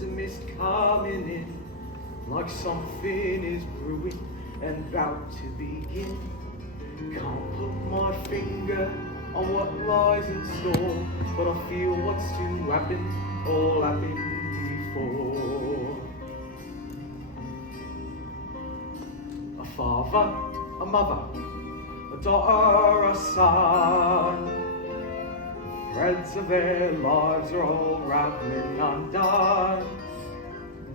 there's a mist coming in, like something is brewing and about to begin. Can't put my finger on what lies in store, but I feel what's to happen, all happened before. A father, a mother, a daughter, a son. Threads of their lives are all rattling undone.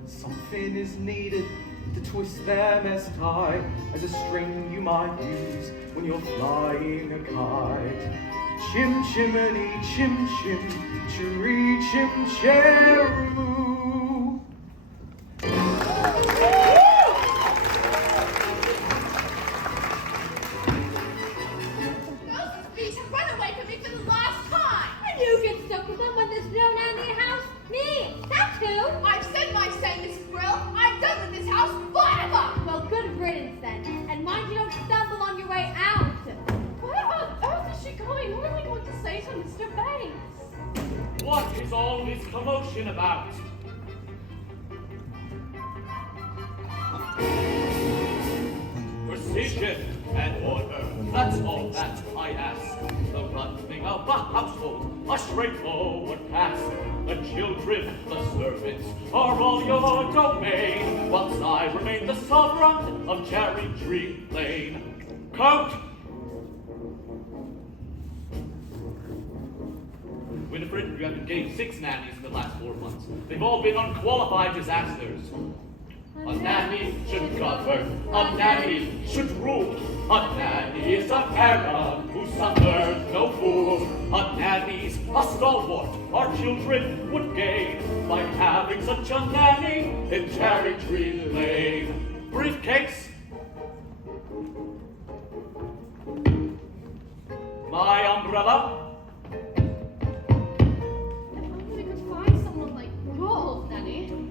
Something is needed to twist them as tight as a string you might use when you're flying a kite. Chim chimney, chim chim, chiree chim cheroo. What is all this commotion about? Precision and order, that's all that I ask. The running of a household, a straightforward task. The children, the servants, are all your domain, whilst I remain the sovereign of Cherry Tree Lane. Count! Winifred, you have engaged 6 nannies in the last 4 months. They've all been unqualified disasters. A nanny should govern, a nanny should rule. A nanny is a parent who suffered no fool. A nanny's a stalwart our children would gain by having such a nanny in Cherry Tree Lane. Briefcase. My umbrella.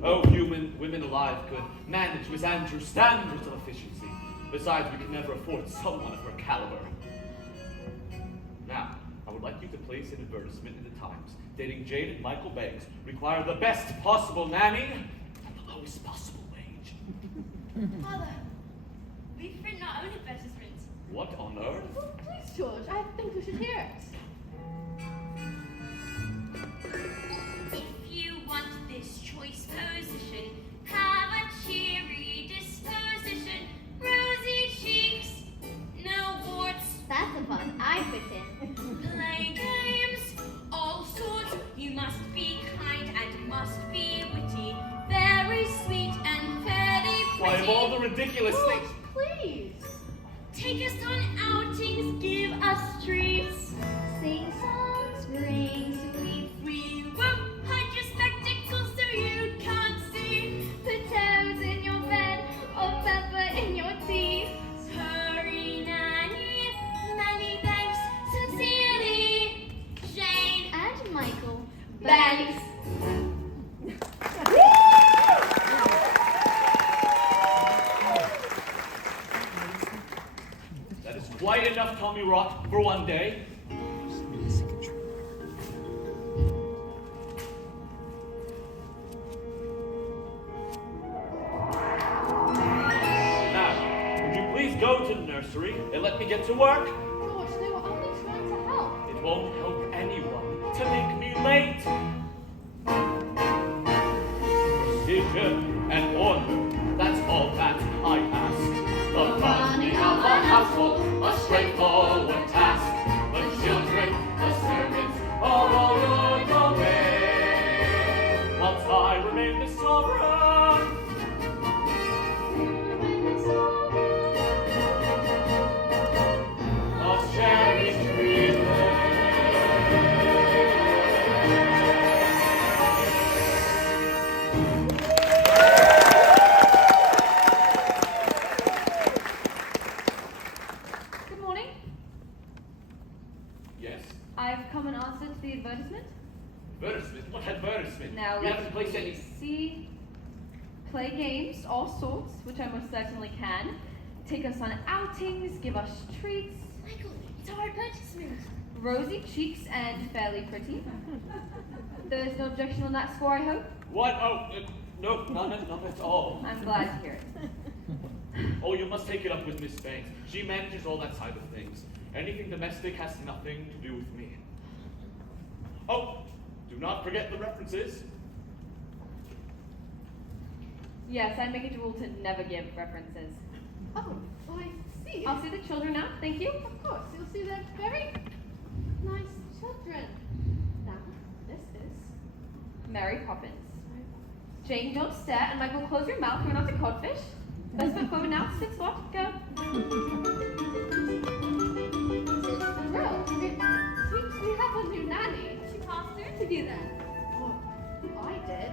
Oh, few women alive could manage Miss Andrews' standards of efficiency. Besides, we could never afford someone of her caliber. Now, I would like you to place an advertisement in the Times stating Jade and Michael Banks require the best possible nanny at the lowest possible wage. Father, we've written our own advertisement. What on earth? Oh, please, George, I think we should hear it. If you want this choice position, have a cheery disposition, rosy cheeks, no warts. That's a buzz I fit in. Play games, all sorts. You must be kind and must be witty, very sweet and fairly Why, of pretty. all the ridiculous George, things. please. Take us on outings, give us treats. Sing songs, ring sweet. We won't hide your spectacles so you can't see. Potatoes in your bed or pepper in your tea. Hurry, Nanny, many thanks, sincerely, Jane And Michael. Banks. That is quite enough Tommy Rot for one day. Now, would you please go to the nursery and let me get to work? George, they were only trying to help. It won't help anyone to make me late. Precision and order, that's all that I ask. The running of a household, a straightforward task. The children, the servants, are all your domain, whilst I remain the sovereign. Of Cherry Tree Lane. Good morning. Yes. I've come in answer to the advertisement. Advertisement? What advertisement? Now We let's haven't placed any. see. Play games, all sorts, which I most certainly can. Take us on outings, give us treats. Michael, It's our advertisement. Rosy cheeks and fairly pretty. There's no objection on that score, I hope? What? Oh, no, none at all. I'm glad to hear it. Oh, you must take it up with Miss Banks. She manages all that side of things. Anything domestic has nothing to do with me. Oh, do not forget the references. Yes, I make it a rule to never give references. Oh, I see. I'll see the children now, thank you. Of course, you'll see they're very nice children. Now, this is Mary Poppins. Jane, don't stare, and Michael, close your mouth, we're not a codfish. Best foot forward now, 6 what? Go. Thrill. It seems we have a new nanny. She passed her interview then. Oh, I did.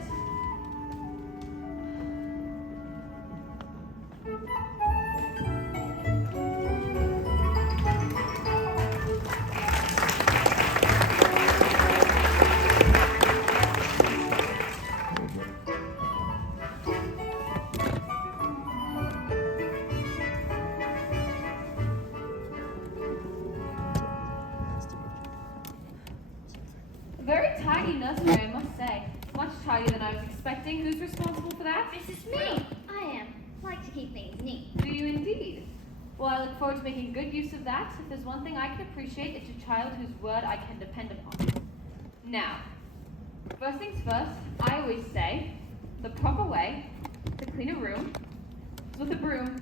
Very tidy nursery, I must say. Much tidier than I was expecting. Who's responsible for that? This is me. I am. Like to keep things neat. Do you indeed? Well, I look forward to making good use of that. If there's one thing I can appreciate, it's a child whose word I can depend upon. Now, first things first, I always say, the proper way to clean a room is with a broom.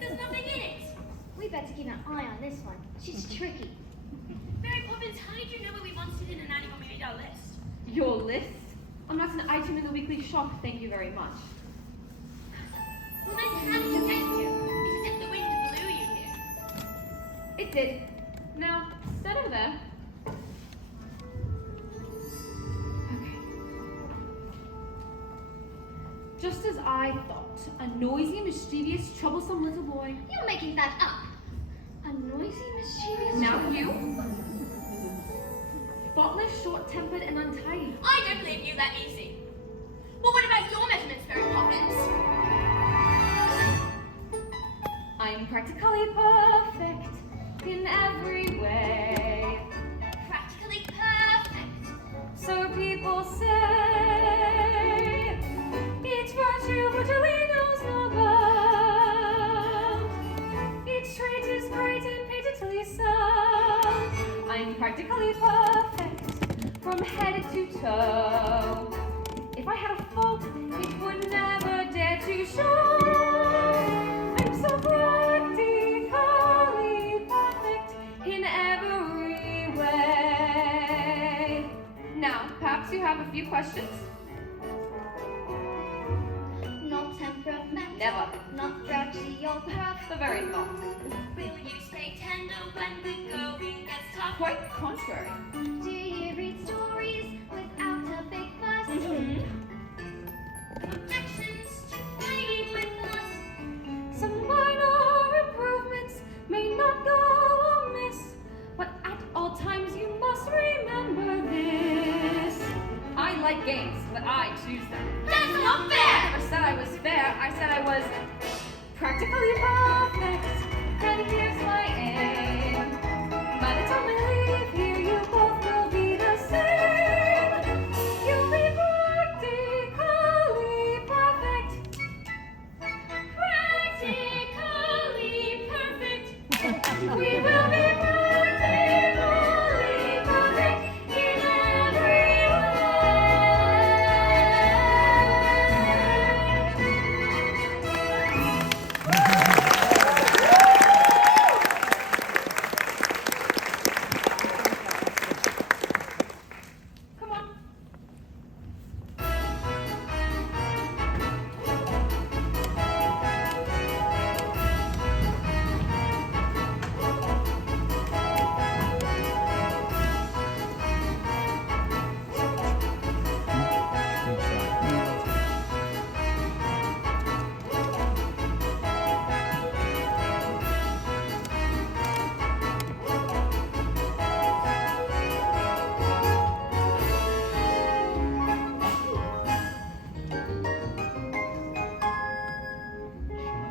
There's nothing in it. We better keep an eye on this one. She's tricky. Mary Poppins, how did you know what we wanted in a nanny when we made our list? Your list? I'm not an item in the weekly shop, thank you very much. Well, then how did you get here? It's as if the wind blew you here. It did. Now, stand over there. Okay. Just as I thought, a noisy, mischievous, troublesome little boy. You're making that up. A noisy, mischievous. Now you. Thoughtless, short-tempered, and untidy. I don't believe you that easy. Well, what about your measurements, Mary Poppins? I'm practically perfect in every way. Practically perfect. So people say, each virtue virtually knows no bound. Each trait is great and painted till you sound. I'm practically perfect from head to toe. If I had a fault, it would never dare to show. I'm so practically perfect in every way. Now, perhaps you have a few questions? Not temperamental. Never. Not grouchy or gruff. The very thought. Will you stay tender when the going gets tough? Quite contrary. Do you read stories without a big fuss? Objections to playing with us. Some minor improvements may not go amiss, but at all times you must remember this. I like games, but I choose them. That's not I fair! never said I was fair, I said I was practically perfect, and here's my aim. By the time we leave here, you both will be the same.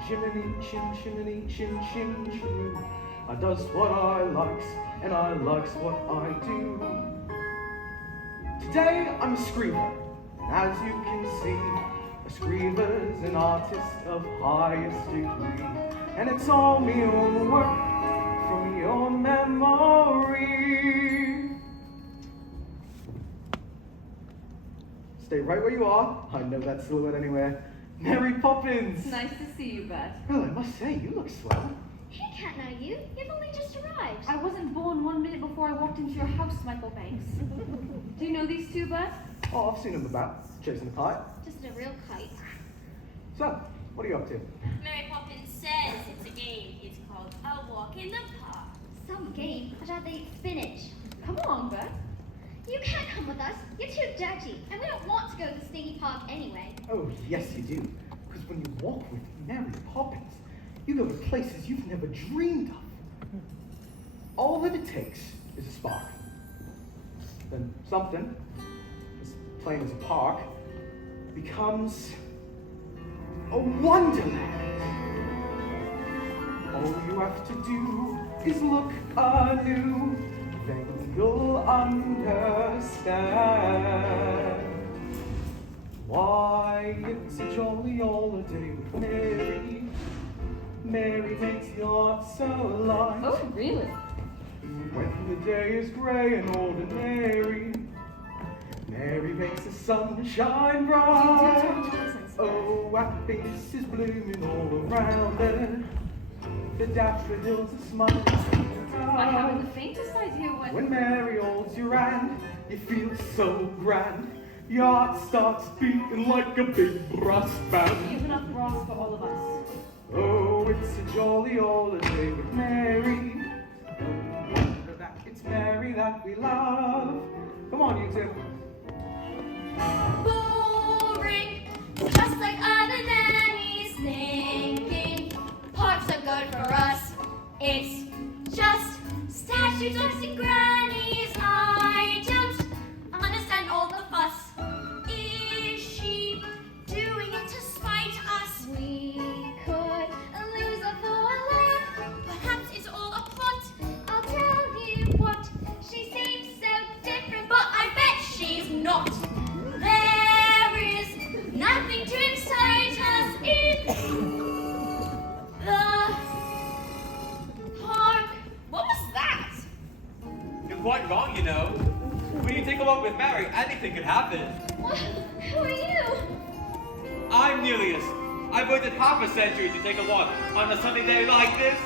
chimney, chimney, chin, chim. I does what I likes, and I likes what I do. Today I'm a screever, and as you can see, a screever's an artist of highest degree. And it's all me own work from your memory. Stay right where you are. I know that silhouette anywhere. Mary Poppins! Nice to see you, Bert. Well, I must say, you look swell. He can't know you. You've only just arrived. I wasn't born 1 minute before I walked into your house, Michael Banks. Do you know these two, Bert? Oh, I've seen them about, chasing a kite. Just a real kite. So, what are you up to? Mary Poppins says it's a game. It's called A Walk in the Park. Some game about they eat spinach. Come along, Bert. You can't come with us. You're too dirty, and we don't want to go to the stinky park anyway. Oh, yes you do. Because when you walk with Mary Poppins, you go to places you've never dreamed of. All that it takes is a spark. Then something, as plain as a park, becomes a wonderland. All you have to do is look anew, then you'll understand why it's a jolly holiday with Mary. Mary makes your heart so light. Oh, really? When the day is grey and ordinary, Mary makes the sun shine bright. Oh, happiness is blooming all around her. The daffodils are smiling. I haven't the faintest idea what... When Mary holds your hand, you feel so grand. Your heart starts beating like a big brass band. You've enough brass for all of us. Oh, it's a jolly holiday with Mary. Remember that it's Mary that we love. Come on, you two. Boring, just like other nannies thinking. Parks are good for us. It's just statues and grannies. I don't understand all the fuss. Is she doing it to spite us? We could lose her for life. Perhaps it's all a plot. I'll tell you what, she seems so different, But I bet she's not. There is nothing to excite us in the park. What was that? You're quite wrong, you know. When you take a walk with Mary, anything can happen. What? Who are you? I'm Nelius. I've waited half a century to take a walk on a sunny day like this.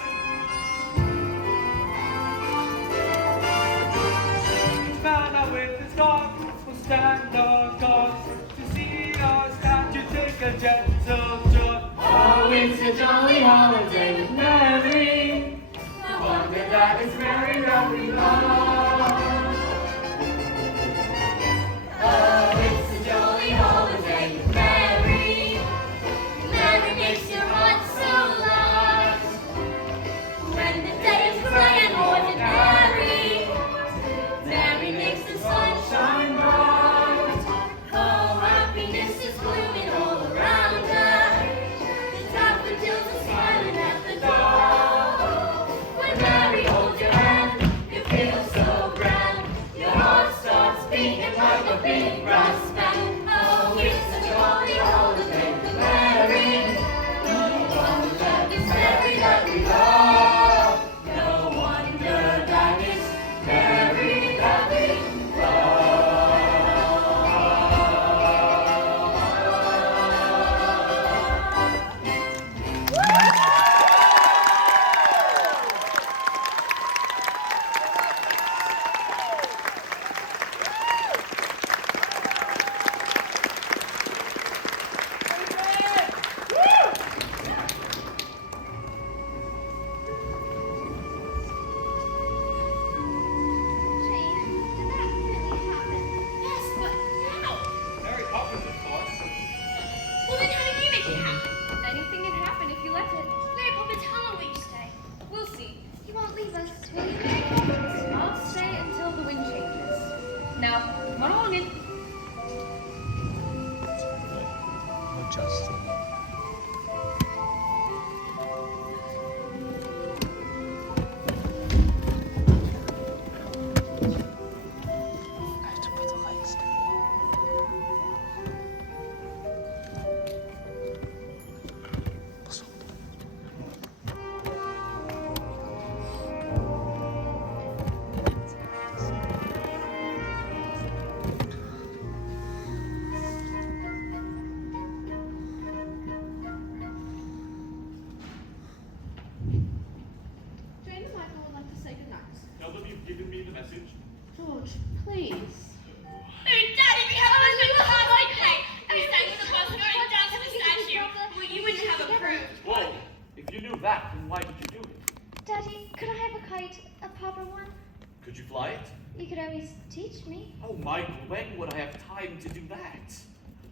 Each man out with his dog will stand on guard to see our statue take a gentle jog. Oh, it's a jolly holiday with Mary. The wonder That is Mary that we love. Oh, it's a jolly holiday with Mary. Mary makes your heart so light. When the day is grey and ordinary, Mary makes the sun shine bright. Oh, happiness is blooming all around her. The daffodils are smiling at the door. When Mary holds your hand, you feel so grand. Your heart starts beating like a big brass band. Oh, it's a jolly holiday with Mary. No wonder it's Mary that we love. No wonder that it's Mary that we Jane, did that really happen? Yes, but how? Mary Poppins, of course. Well, then how did you make it happen? Anything can happen if you let it. Mary Poppins, how long will you stay? We'll see. You won't leave us, will you, Mary Poppins? I'll stay until the wind changes. Now, come on along in. Not just. please. Oh, Daddy, we have a big cosplay today. And we sang with the bus going down to the statue. Well, you wouldn't have approved. Whoa, if you knew that, then why did you do it? Daddy, could I have a kite, a proper one? Could you fly it? You could always teach me. Oh, Michael, when would I have time to do that?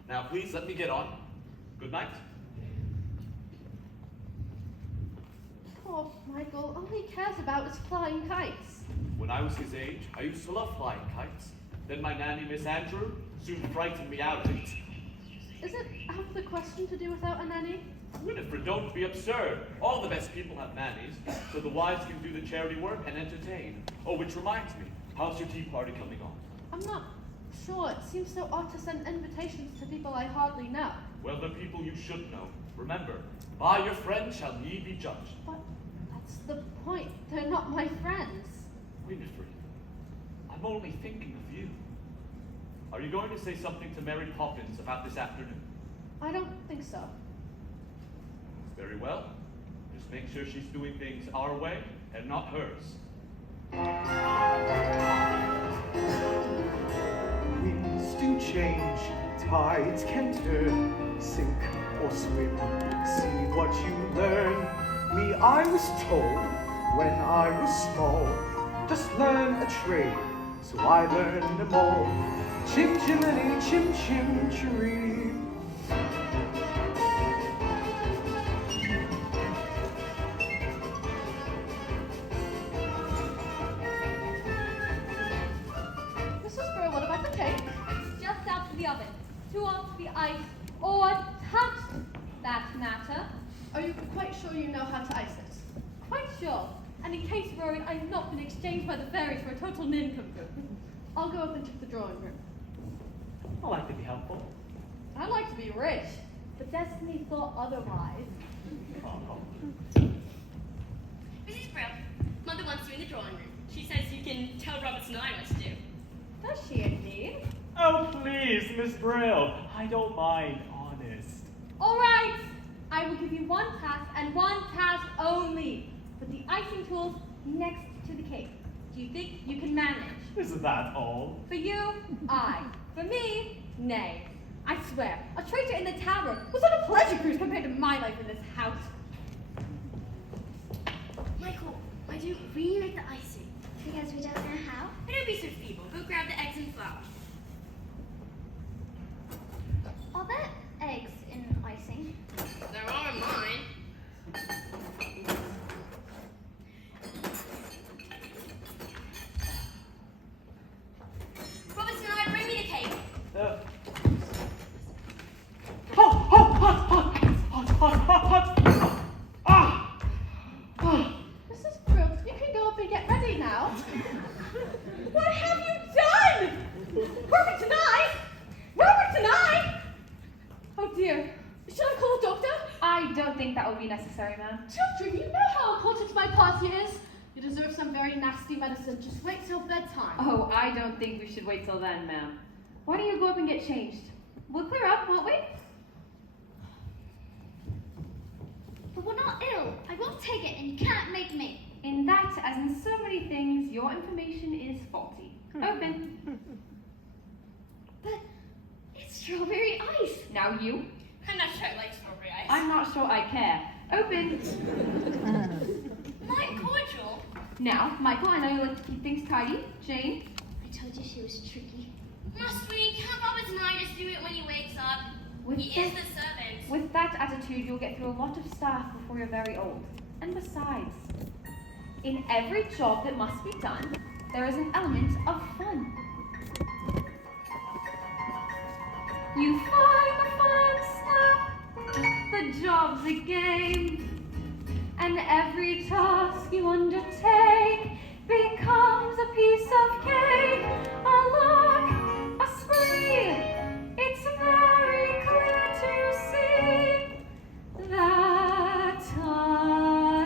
Now, please let me get on. Good night. Poor Michael, all he cares about is flying kites. When I was his age, I used to love flying kites. Then my nanny, Miss Andrew, soon frightened me out of it. Is it out of the question to do without a nanny? Winifred, don't be absurd. All the best people have nannies, so the wives can do the charity work and entertain. Oh, which reminds me, how's your tea party coming on? I'm not sure. It seems so odd to send invitations to people I hardly know. Well, the people you should know. Remember, by your friends shall ye be judged. But that's the point. They're not my friends. Winifred, I'm only thinking of you. Are you going to say something to Mary Poppins about this afternoon? I don't think so. Very well. Just make sure she's doing things our way and not hers. Winds do change, tides can turn, sink or swim, see what you learn. Me, I was told when I was small, just learn a trade, so I learned them all. Chim chimney, chim chim chiree. Mrs. Brewer, what about the cake? It's just out of the oven. Too hot to be iced or touched, that matter. Are you quite sure you know how to ice it? Quite sure. And in case you're worried, I've not been exchanged by the fairies for a total nincompoop. I'll go up and check the drawing room. I like to be helpful. I like to be rich. But destiny thought otherwise. Mrs. Brill, Mother wants you in the drawing room. She says you can tell Roberts and I what to do. Does she indeed? Oh, please, Miss Brill. I don't mind, honest. All right. I will give you one task and one task only. Put the icing tools next to the cake. Do you think you can manage? Isn't that all? For you, aye. For me, nay. I swear, a traitor in the tower was on a pleasure cruise compared to my life in this house. Michael, why do you really like the icing? Because we don't know how. I don't be so feeble. Go grab the eggs and flour. Are there eggs in icing? There are mine. Roberts and I, bring me the cake. Mrs. Brewer, you can go up and get ready now. What have you done? Robert and I? Robert and I? Oh dear. Should I call a doctor? I don't think that will be necessary, ma'am. Children, you know how important my party is. You deserve some very nasty medicine. Just wait till bedtime. Oh, I don't think we should wait till then, ma'am. Why don't you go up and get changed? We'll clear up, won't we? But we're not ill. I won't take it, and you can't make me. In that, as in so many things, your information is faulty. Open. But it's strawberry ice. Now you. I'm not sure I like strawberry ice. I'm not sure I care. Open. Mine cordial. Now, Michael, I know you like to keep things tidy. Jane. I told you she was tricky. Must we? Can't Roberts and I just do it when he wakes up? He is the servant. With that attitude, you'll get through a lot of stuff before you're very old. And besides, in every job that must be done, there is an element of fun. You find the fun stuff, the job's a game, and every task you undertake becomes a piece of cake, a look, a spree. It's very clear to see that a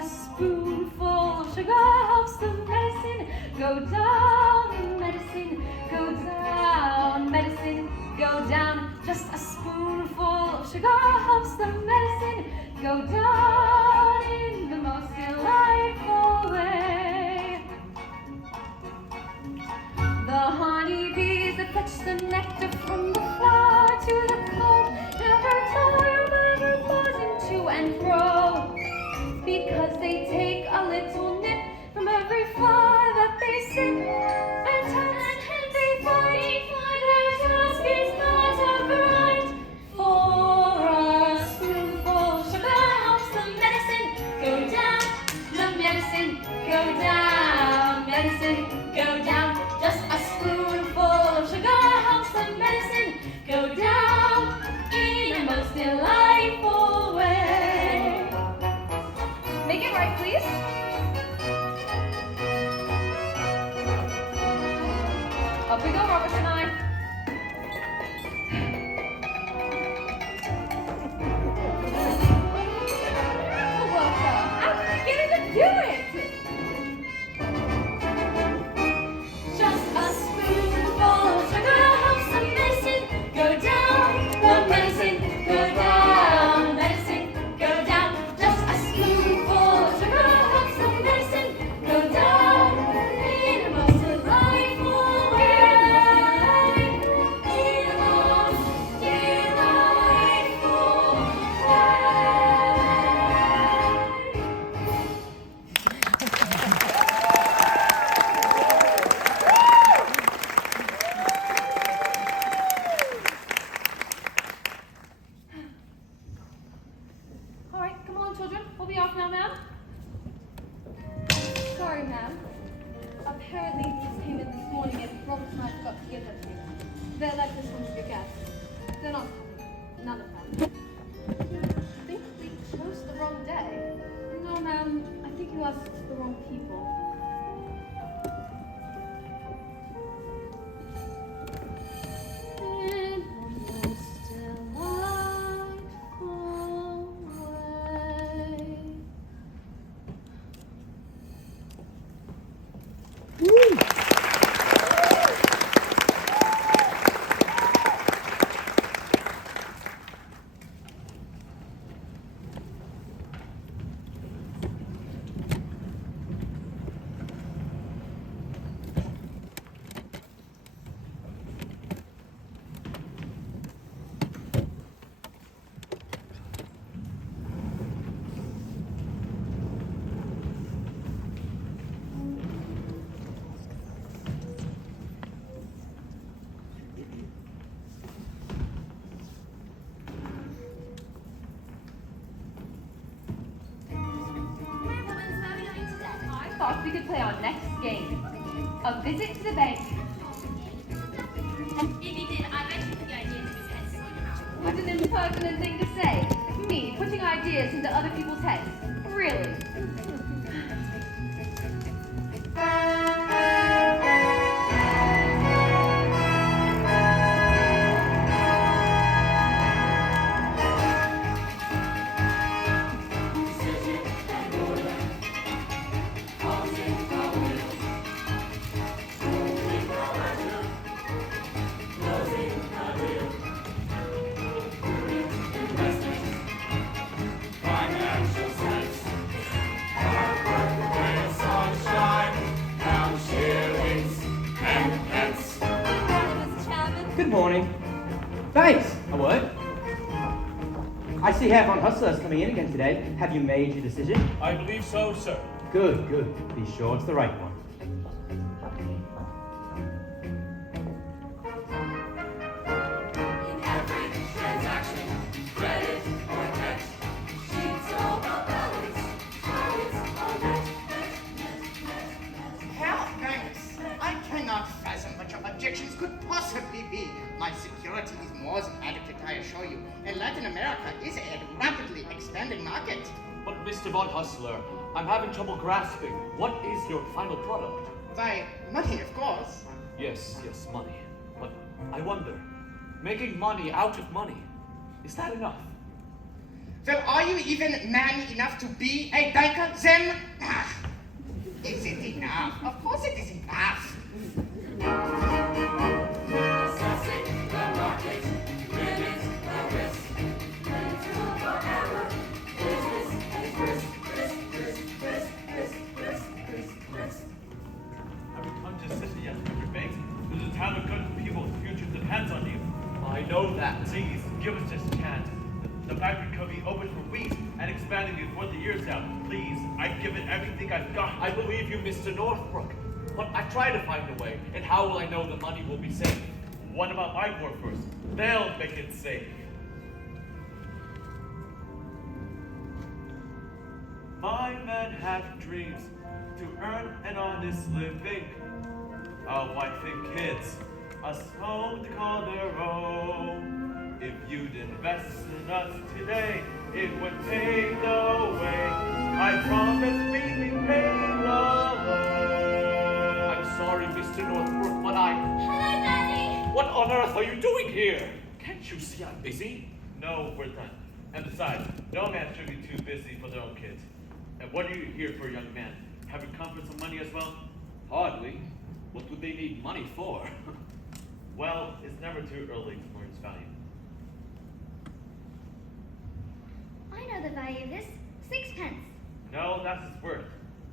spoonful of sugar helps the medicine go down, medicine go down, medicine go down. Just a spoonful of sugar helps the medicine go down in the most delightful way. The honey sip and touch. They find their task is not a grind. For a spoonful sugar helps the medicine go down. The medicine go down. Medicine go down. Just a spoonful of sugar helps the medicine go down in a most delightful way. Make it right, please. Up we go, Robert and I. Worker, how did you get her to do it? Just a spoonful of sugar helps the medicine go down. The medicine go down. Medicine go down. Just a spoonful of sugar helps the medicine go down in a most delightful way. In a most delightful way. All right, come on, children. We'll be off now, ma'am. Sorry, ma'am. Apparently, these came in this morning and Robert and I forgot to give them to you. They're like this one to your guests. They're not coming. None of them. I think we chose the wrong day. No, ma'am. I think you asked the wrong people. In the most delightful way. I thought we could play our next game. A visit to the bank. If you did, I bet you put the idea into his head. What an impertinent thing to say. Me, putting ideas into other people's heads. Really? Good morning. Thanks. A word? I see half on hustlers coming in again today. Have you made your decision? I believe so, sir. Good, good. Be sure it's the right one. In every transaction, credit or debt, sheets or balance, charges or net. Herr Banks, I cannot fathom what your objections could possibly be. My security is more than adequate, I assure you, and Latin America is a rapidly expanding market. But Mr. Von Hustler, I'm having trouble grasping. What is your final product? Why, money, of course. Yes, money. But I wonder, making money out of money, is that enough? Well, are you even man enough to be a banker then? Ah, is it enough? Of course it is enough. Assessing the market, limit the risk. Rent forever. Business is risk. Have you come to city yet, Mr. Banks? This is a town of good people whose future depends on you. I know that. Please, give us just a chance. The factory could be open for weeks and expanding before the year's out. Please, I've given everything I've got. I believe you, Mr. Northbrook. But I try to find a way, and how will I know the money will be safe? What about my workers? They'll make it safe. My men have dreams to earn an honest living. A wife and kids, a home to call their own. If you'd invest in us today, it would pave the way. I promise we'd be paid alone. I'm sorry, Mr. Northbrook, but I... Hello, Daddy. What on earth are you doing here? Can't you see I'm busy? No, we're done. And besides, no man should be too busy for their own kids. And what are you here for, young man? Have you come for some money as well? Hardly. What would they need money for? Well, it's never too early to learn its value. I know the value of this. 6 pence. No, that's its worth.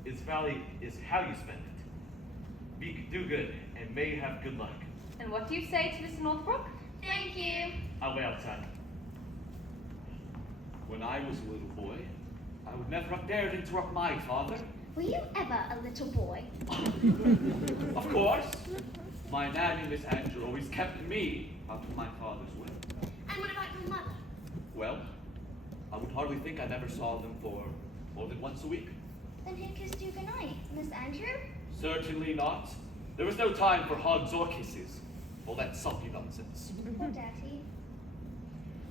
Its value is how you spend it. Do good, and may you have good luck. And what do you say to Mr. Northbrook? Thank you. I'll wait outside. When I was a little boy, I would never have dared interrupt my father. Were you ever a little boy? Of course. My nanny, Miss Andrew, always kept me out of my father's way. And what about your mother? Well, I would hardly think I never saw them for more than once a week. Then who kissed you goodnight? Miss Andrew? Certainly not. There was no time for hugs or kisses. All that sulky nonsense. Poor Daddy.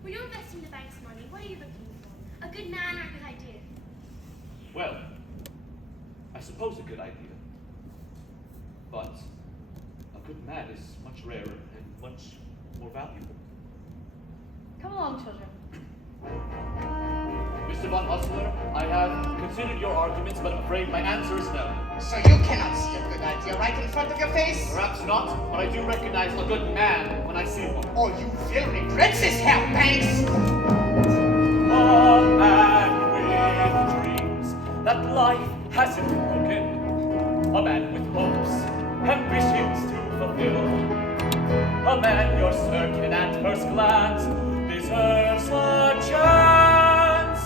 When you're investing the bank's money, what are you looking for? A good man or a good idea? Well, I suppose a good idea. But a good man is much rarer and much more valuable. Come along, children. Mr. Von Hustler, I have considered your arguments, but I'm afraid my answer is no. So you cannot see a good idea right in front of your face? Perhaps not, but I do recognize a good man when I see one. Oh, you will regret this, Herr Banks! A man with dreams that life hasn't broken. A man with hopes, ambitions to fulfill. A man you're certain at first glance deserves a chance.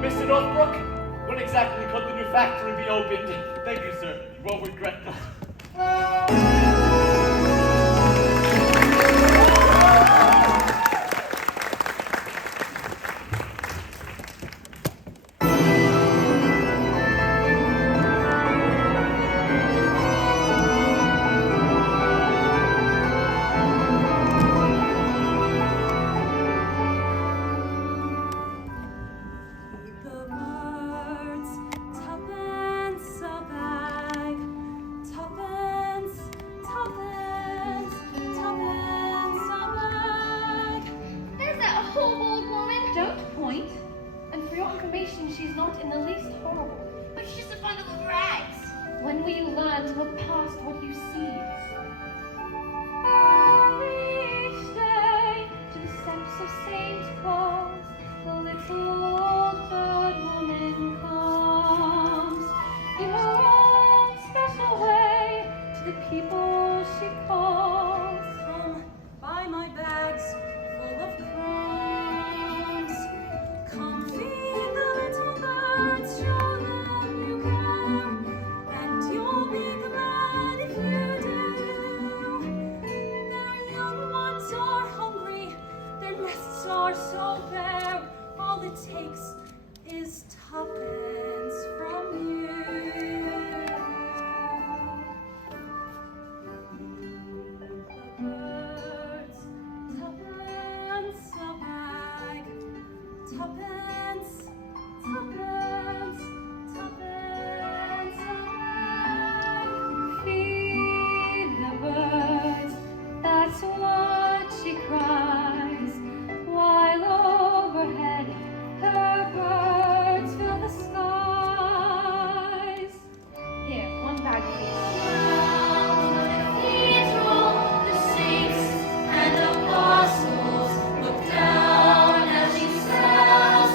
Mr. Northbrook, when exactly could the new factory be opened? Thank you, sir. You won't regret this. There's that whole old woman. Don't point. And for your information, she's not in the least horrible. But it's just a bundle of rags. When will you learn to look past what you see? Each day to the steps of St. Paul's, the little old bird woman comes. In her own special way, to the people she calls. Come, buy my bags full of crumbs. Come feed the little birds, show them you care, and you'll be glad if you do. Their young ones are hungry, their nests are so bare. All it takes is tuppence from you. Birds, tuppence a bag, tuppence, tuppence, tuppence a bag. Feed the birds, that's what she cries, while overhead her birds fill the skies. Here, one bag, please. Round the cathedral, the saints and apostles look down as she sells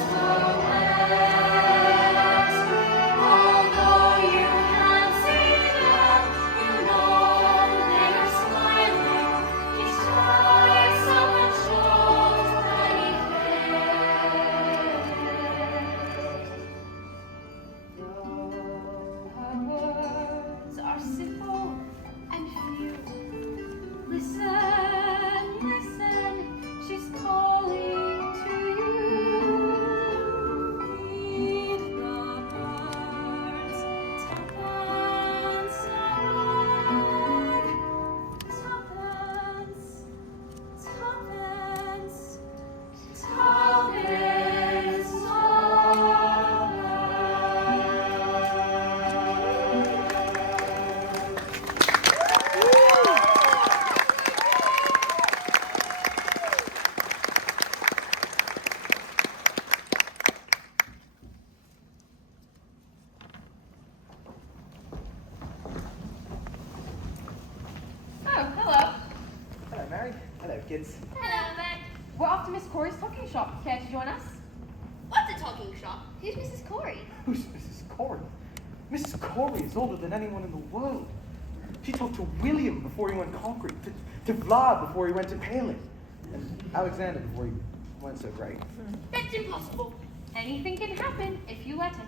kids. Hello, Bert. We're off to Miss Corey's talking shop. Care to join us? What's a talking shop? Who's Mrs. Corey? Who's Mrs. Corey? Mrs. Corey is older than anyone in the world. She talked to William before he went conquering, to Vlad before he went to Palin, and Alexander before he went so great. That's impossible. Anything can happen if you let it.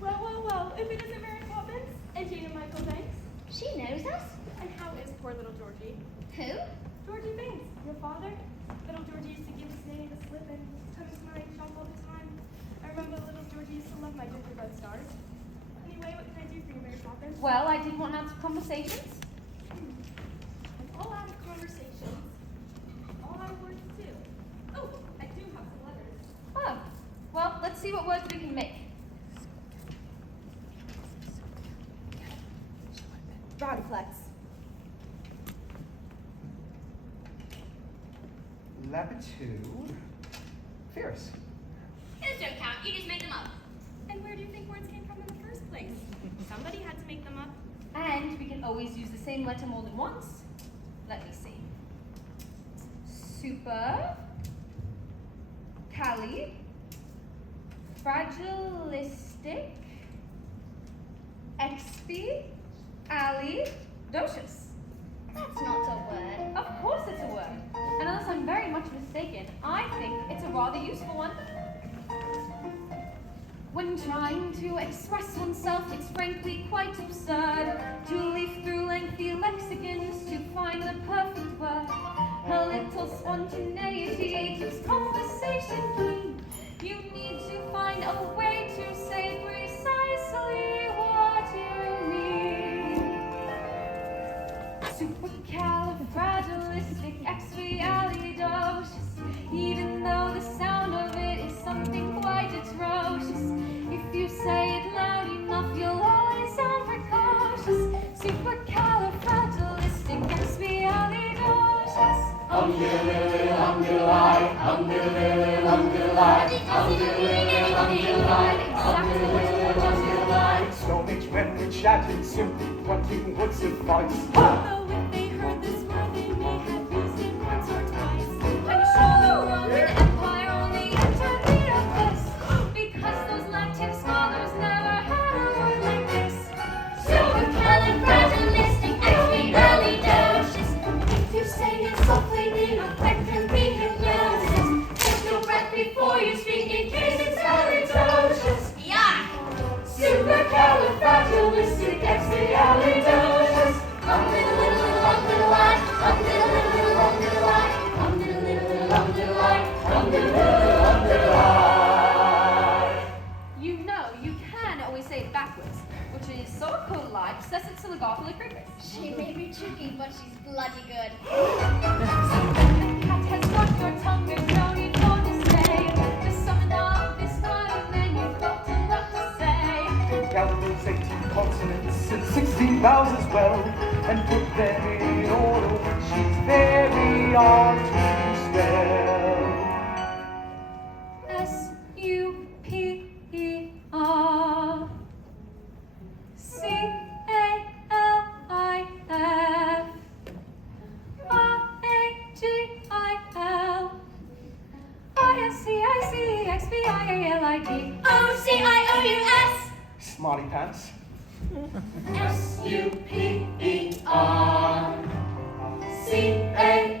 Well, if it isn't Mary Poppins and Jane and Michael Banks. She knows us. And how is poor little Georgie? Who? Georgie Banks, your father? Little Georgie used to give his nanny the slip and come to my shop all the time. I remember little Georgie used to love my gingerbread stars. Anyway, what can I do for you, Mary Poppins? Well, I did want out of conversations. I'm all out of conversations. All out of words, too. Oh, I do have some letters. Oh, well, let's see what words we can make. Radiflex. Latitude. Fierce. Those don't count. You just make them up. And where do you think words came from in the first place? Somebody had to make them up. And we can always use the same letter more than once. Let me see. Super. Cali. Fragilistic. Expi. Ali. Docious. That's not a word. Of course it's a word. And unless I'm very much mistaken, I think it's a rather useful one. When trying to express oneself, it's frankly quite absurd to leaf through lengthy lexicons to find the perfect word. A little spontaneity keeps conversation keen. You need to find a way to say precisely what you mean. Supercalifragilisticexpialidocious. Even though the sound of it is something quite atrocious, if you say it loud enough, you'll always sound precocious. Supercalifragilisticexpialidocious. Stone Age men were chatting simply what you would suffice. Though if they heard this word, they may have used it once or twice. I'm sure the Roman Empire only entered the abyss because those Latin scholars never had a word like this. Supercalifragilisticexpialidocious. If you say it softly, the effect can be hypnosis. Take your breath before you speak in case it's halitosis. Yeah! Supercalifragilisticexpialidocious. You know, you can always say it backwards, which is so codalized, sesset She may be tricky, but she's bloody good. cat has got your tongue, there's no need for dismay. The summon of this one, and then you've got a lot to say. Count those 18 consonants and 16 vowels as well, and put them in order, which is very hard to spell. S-U-P-E-R C-A-L-I-F R-A-G-I-L I-S-C-I-C-X-B-I-A-L-I-D O-C-I-O-U-S. Smarty pants. S-U-P-E-R C-A